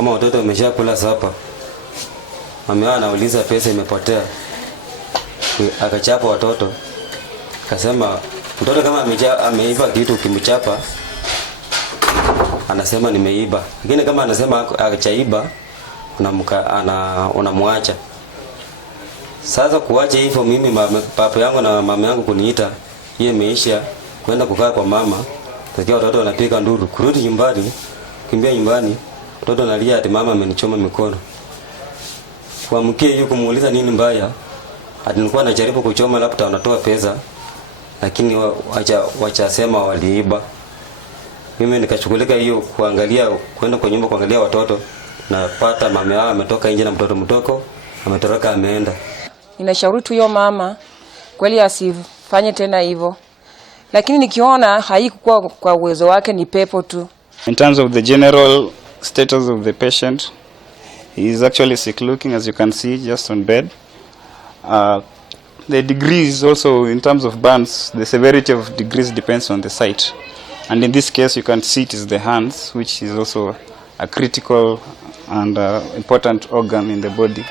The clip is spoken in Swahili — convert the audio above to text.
Kama watoto wameshakula sapa, mama anauliza pesa imepotea. Akachapa watoto. Akasema mtoto kama ameiba kitu ukimchapa anasema nimeiba. Lakini kama anasema akachaiba unamwacha. Sasa kuacha hivyo mimi papa yangu na mama yangu kuniita, hiyo imeisha kwenda kukaa kwa mama. Tukiwa watoto wanapiga nduru, kurudi nyumbani, kimbia nyumbani, mtoto analia ati mama amenichoma mikono. Kuamkia hiyo kumuuliza nini mbaya? Ati nilikuwa najaribu kuchoma laptop anatoa pesa, lakini wacha sema waliiba. Mimi nikachukulika hiyo kuangalia kwenda kwa nyumba kuangalia watoto, na pata mama yao ametoka nje na mtoto mtoko ametoroka ameenda. Ninashauri tu hiyo mama kweli asifanye tena hivyo. Lakini nikiona haikuwa kwa uwezo wake, ni pepo tu. In terms of the general status of the patient, he is actually sick looking, as you can see, just on bed. The degrees also, in terms of burns, the severity of degrees depends on the site. And in this case, you can see it is the hands, which is also a critical and important organ in the body.